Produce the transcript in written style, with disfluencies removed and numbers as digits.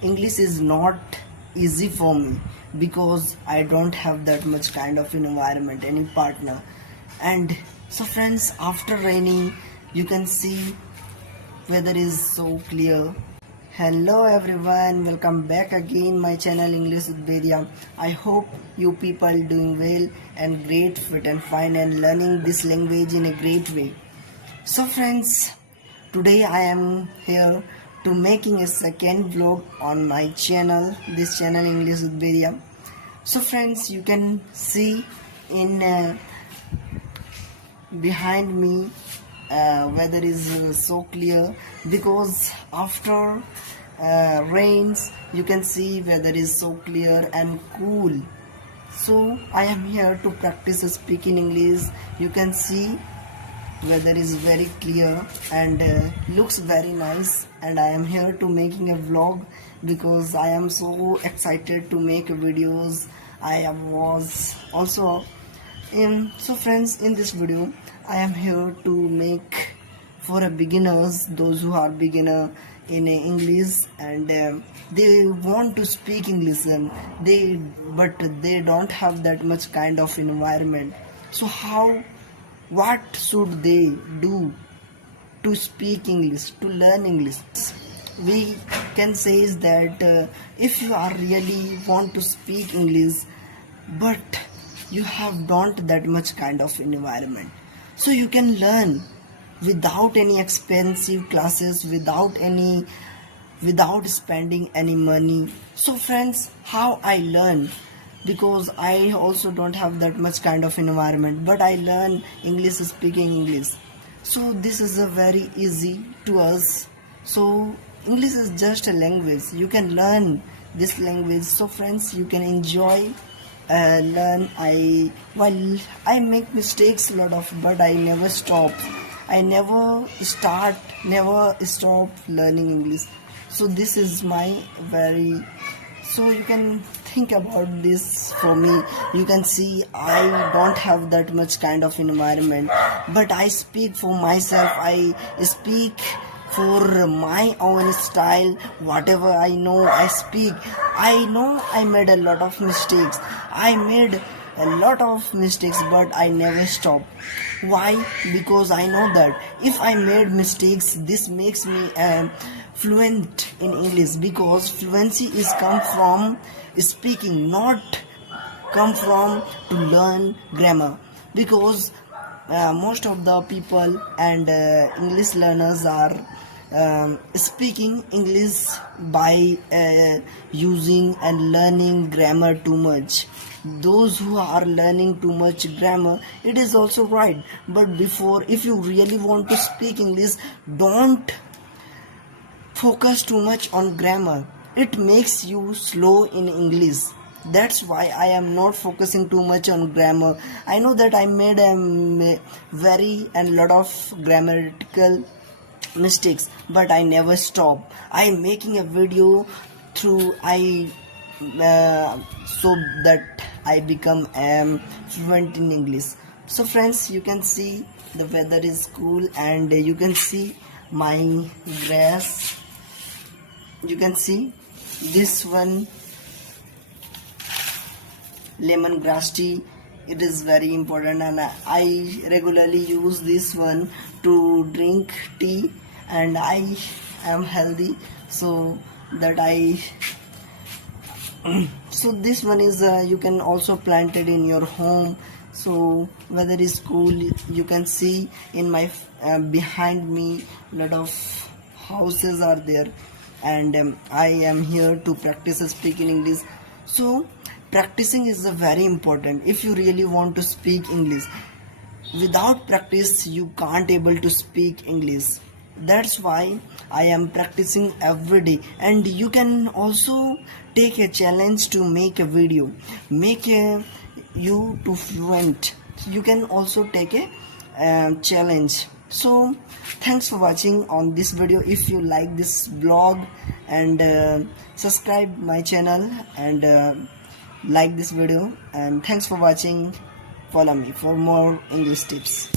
English is not easy for me because I don't have that much kind of environment, any partner. And so friends, after raining, you can see weather is so clear. Hello everyone, welcome back again my channel English with Bedia. I hope you people doing well and great, fit and fine and learning this language in a great way. So friends, today I am here to making a second vlog on my channel, this channel English with Bedia. So friends, you can see in behind me weather is so clear because after rains you can see weather is so clear and cool. So I am here to practice speaking English. You can see weather is very clear and looks very nice, and I am here to making a vlog because I am so excited to make videos. I was also so friends, in this video I am here to make for a beginners, those who are beginner in English and they want to speak English and but they don't have that much kind of environment. So what should they do to speak English, to learn English? We can say is that if you are really want to speak English but you have don't that much kind of environment, so you can learn without any expensive classes, without spending any money. So friends, how I learn, because I also don't have that much kind of environment, but I learn English, speaking English. So this is a very easy to us. So English is just a language, you can learn this language. So friends, you can enjoy learn. While I make mistakes a lot of, but I never stop, I never stop learning English. So this is my very, so you can think about this. For me, you can see I don't have that much kind of environment, but I speak for myself, I speak for my own style. Whatever I know, I speak. I know I made a lot of mistakes, but I never stop. Why? Because I know that if I made mistakes, this makes me fluent in English, because fluency is come from speaking, not come from to learn grammar. Because most of the people and English learners are speaking English by using and learning grammar too much. Those who are learning too much grammar, it is also right, but before, if you really want to speak English, don't focus too much on grammar. It makes you slow in English. That's why I am not focusing too much on grammar. I know that I made a very and lot of grammatical mistakes, but I never stop. I am making a video through so that I become fluent in English. So friends, you can see the weather is cool and you can see my grass. You can see this one, lemongrass tea. It is very important, and I regularly use this one to drink tea, and I am healthy, so that I so this one is you can also plant it in your home. So weather is cool. You can see in my behind me lot of houses are there, and I am here to practice speaking English. So practicing is very important if you really want to speak English. Without practice you can't able to speak English. That's why I am practicing every day. And you can also take a challenge to make a video, you to fluent. You can also take a challenge. So thanks for watching on this video. If you like this blog, and subscribe my channel, and like this video, and thanks for watching. Follow me for more English tips.